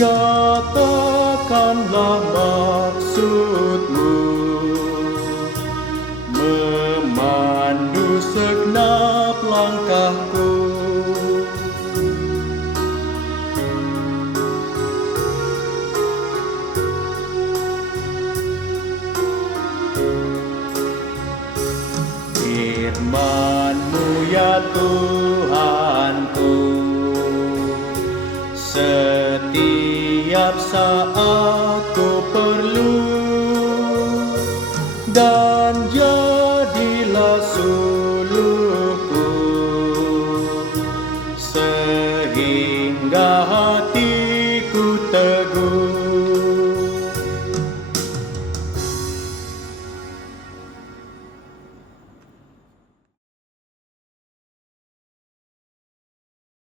nyatakanlah maksudmu, memandu segenap langkahku. Firman-Mu ya Tuhanku, setiap saat ku perlu, dan jadilah suluhku, sehingga hati